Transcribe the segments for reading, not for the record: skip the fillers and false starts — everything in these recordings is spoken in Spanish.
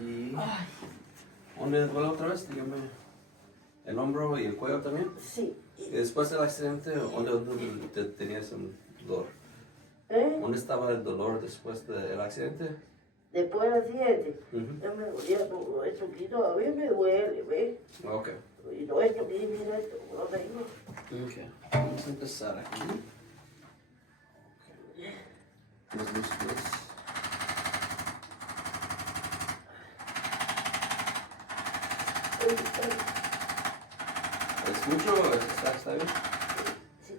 Y... ¿Dónde duele otra vez? Dígame. ¿El hombro y el cuello también? Sí. ¿Y después del accidente, dónde tenías un dolor? ¿Dónde estaba el dolor después del accidente? Después del accidente, ya me dolía todo esto aquí, todavía me duele, ¿ves? Ok. Y todo esto aquí, mira esto, no tengo. Ok. Vamos a empezar aquí. Okay. Los músculos. ¿Es mucho? ¿Está bien? Sí.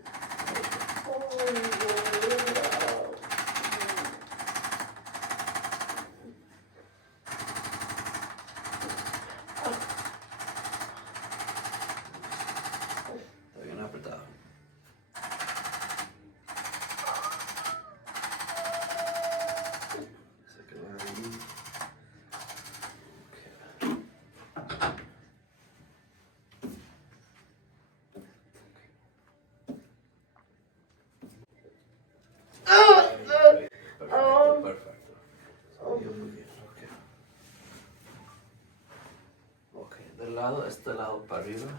Está bien apretado. Se quedó ahí. Perfecto. Muy bien, ok. Del lado, este lado para arriba.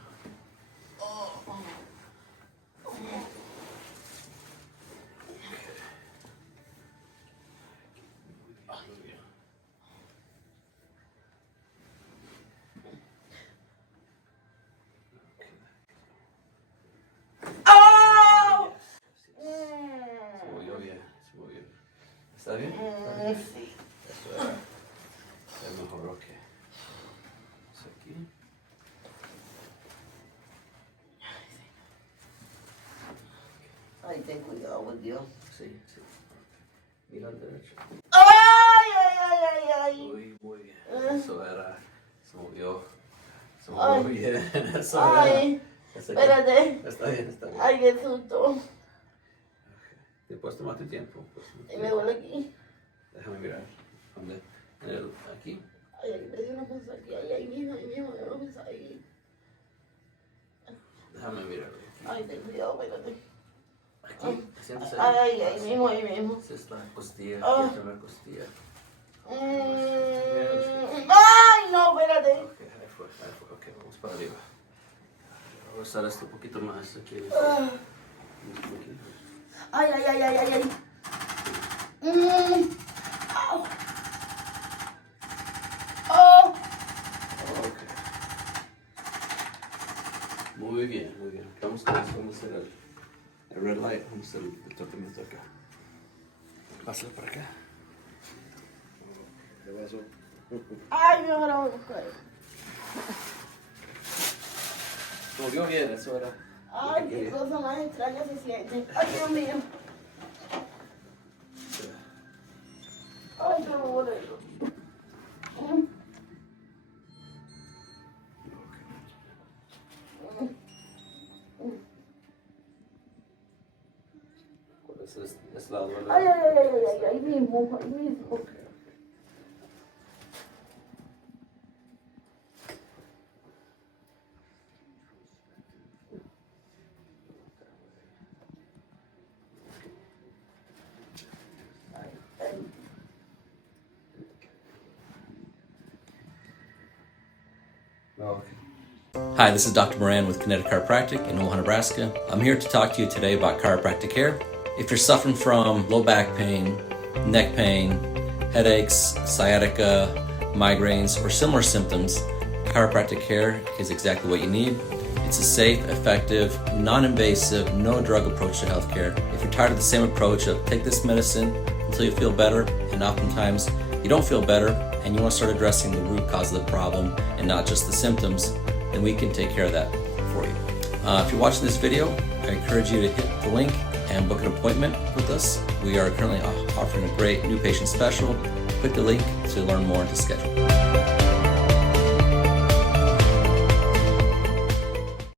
¿Está bien? Sí. Eso era el mejor, ok. Es aquí. Ay, ten cuidado, por Dios. Sí. Mira al derecho. ¡Ay, ay, ay, ay, ay! Muy bien. Eso era. Se movió bien. Eso Ay, espérate. Está bien. Ay, qué susto. Okay. Te puedes tomar tu tiempo. Y me duele aquí. Déjame mirar. ¿Dónde? Aquí. Ay, me dio una cosa aquí. Ay, mismo, me dio una cosa ahí. Déjame mirar. Ay, ten cuidado, espérate. Aquí. Siéntese. Ay, mismo. Esa es la costilla. La primera costilla. Ay, no, espérate. Ok, ahí fue. Ok, vamos para arriba. Voy a usar esto un poquito más. Aquí. Ay. Au. Oh. Ok. Muy bien. Vamos a hacer el red light. Vamos a hacer el tratamiento acá. Pásalo para acá. ¿Qué pasó? Ay, me voy a buscar. Movió bien, eso era. Ay, qué cosa más extraña se siente. Ay, Dios mío. Ay, qué bonito. Es lado, ¿verdad? Ay, ahí mismo. Hi, this is Dr. Moran with Kinetic Chiropractic in Omaha, Nebraska. I'm here to talk to you today about chiropractic care. If you're suffering from low back pain, neck pain, headaches, sciatica, migraines, or similar symptoms, chiropractic care is exactly what you need. It's a safe, effective, non-invasive, no-drug approach to healthcare. If you're tired of the same approach of take this medicine until you feel better, and oftentimes you don't feel better, and you want to start addressing the root cause of the problem and not just the symptoms, then we can take care of that for you. If you're watching this video, I encourage you to hit the link and book an appointment with us. We are currently offering a great new patient special. Click the link to learn more and to schedule.